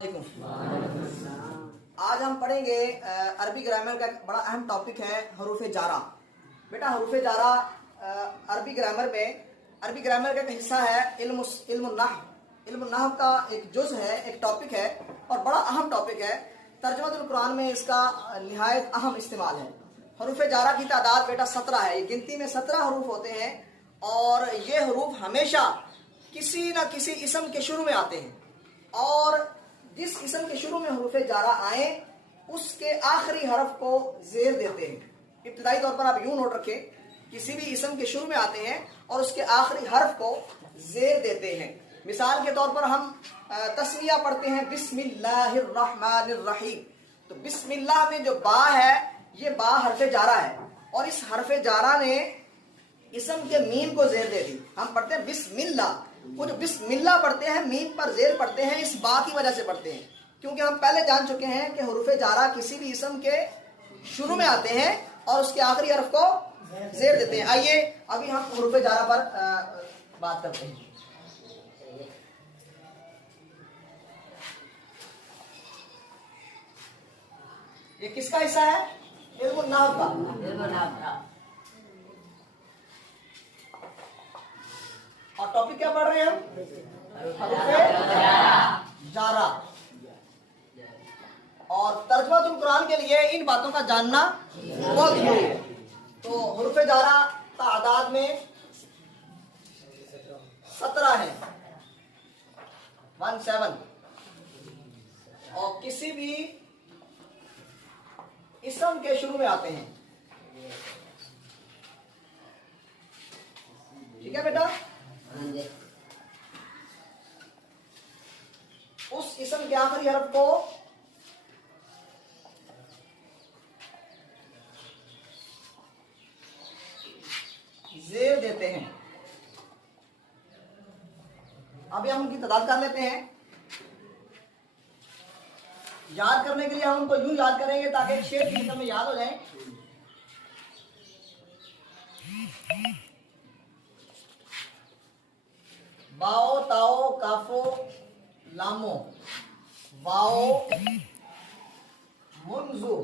आज हम पढ़ेंगे अरबी ग्रामर का एक बड़ा अहम टॉपिक है हरूफ जारा। बेटा हरूफ जारा अरबी ग्रामर का एक हिस्सा है इल्म नहव का एक जुज़ है, एक टॉपिक है और बड़ा अहम टॉपिक है। तर्जुमातुल कुरान में इसका निहायत अहम इस्तेमाल है। हरूफ जारा की तादाद बेटा 17 है। ये गिनती में 17 हरूफ होते हैं और ये हरूफ हमेशा किसी न किसी इसम के शुरू में आते हैं और जिस इसम के शुरू में हरूफ जारा आए उसके आखिरी हरफ को जेर देते हैं। इब्तिदाई तौर पर आप यूं नोट रखें, किसी भी इसम के शुरू में आते हैं और उसके आखिरी हरफ को जेर देते हैं। मिसाल के तौर पर हम तस्मिया पढ़ते हैं बिस्मिल्लाहिर्रहमानिर्रहीम, तो बिस्मिल्लाह में जो बा है ये बा हरफ जारा है और इस हरफ जारा ने इसम के मीम को जेर दे दी। हम पढ़ते हैं बिस्मिल्लाह, वो जो बिस्मिल्लाह पढ़ते हैं मीम पर जेर पढ़ते हैं, इस बा की वजह से पढ़ते हैं, क्योंकि हम पहले जान चुके हैं कि हरूफ जारा किसी भी इसम के शुरू में आते हैं और उसके आखिरी हरफ को जेर देते हैं। आइए अभी हम हरूफ जारा पर बात करते हैं। ये किसका हिस्सा है? इल्म नहव का। और टॉपिक क्या पढ़ रहे हैं हम? हरूफ जारा। और तर्जुमातुल कुरान के लिए इन बातों का जानना बहुत जरूरी है। तो हरूफ जारा तादाद में 17 है, 17, और किसी भी इसम के शुरू में आते हैं। ठीक है बेटा? उस इसम के आखिरी हरफ को जेर देते हैं। अभी हम उनकी तादाद कर लेते हैं। याद करने के लिए हम उनको यूं याद करेंगे ताकि शेर की शक्ल में याद हो जाए। बाओ ताओ काफो लामो वाओ मुंजु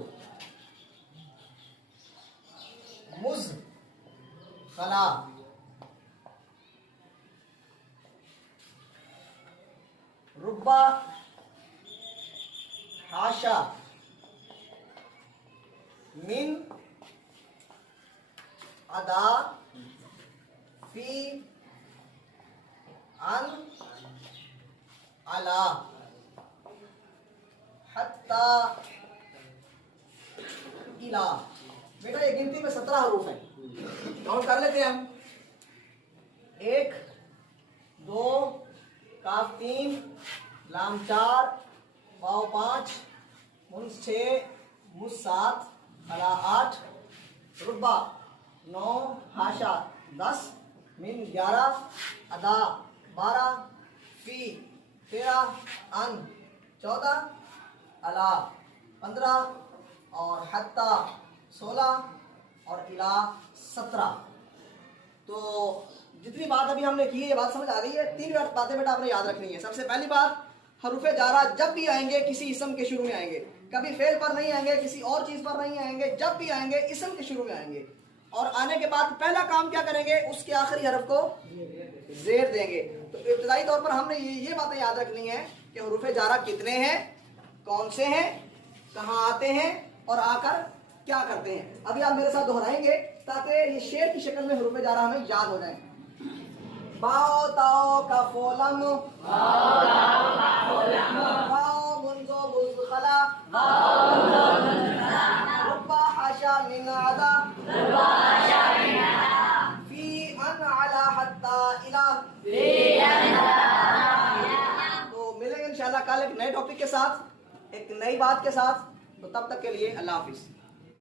मुज खला रुब्बा हाशा मिन अदा फी अन अला हत्ता इला। बेटा ये गिनती में 17 हरूफ है, काउंट कर लेते हैं हम। 1 2 काफ 3 लाम 4 वाव 5 मुंस 6 मुस 7 अला 8 रुब्बा 9 हाशा 10 मिन 11 अदा 12 फी 13 अन 14 अला 15 और हत्ता 16 और इला 17। तो जितनी बात अभी हमने की है ये बात समझ आ गई है। 3 बातें बेटा आपने याद रखनी है। सबसे पहली बात, हरूफ जारा जब भी आएंगे किसी इसम के शुरू में आएंगे, कभी फेल पर नहीं आएंगे, किसी और चीज पर नहीं आएंगे, जब भी आएंगे इसम के शुरू में आएंगे। और आने के बाद पहला काम क्या करेंगे? उसके आखिरी हरफ को जेर देंगे। तो इब्तिदाई तौर पर हमने ये बातें याद रखनी है कि हरूफ जारा कितने हैं, कौन से हैं, कहाँ आते हैं और आकर क्या करते हैं। अभी आप मेरे साथ दोहराएंगे ताकि ये शेर की शक्ल में हरूफ जारा हमें याद हो जाए। बाओ ताओ का फोलम वाओ मुंजो बुज़ खला रुब्बा हाशा मिन अदा फी अन अला हत्ता इला। तो मिलेंगे इंशाल्लाह कल एक नए टॉपिक के साथ, एक नई बात के साथ। तो तब तक के लिए अल्लाह हाफिज।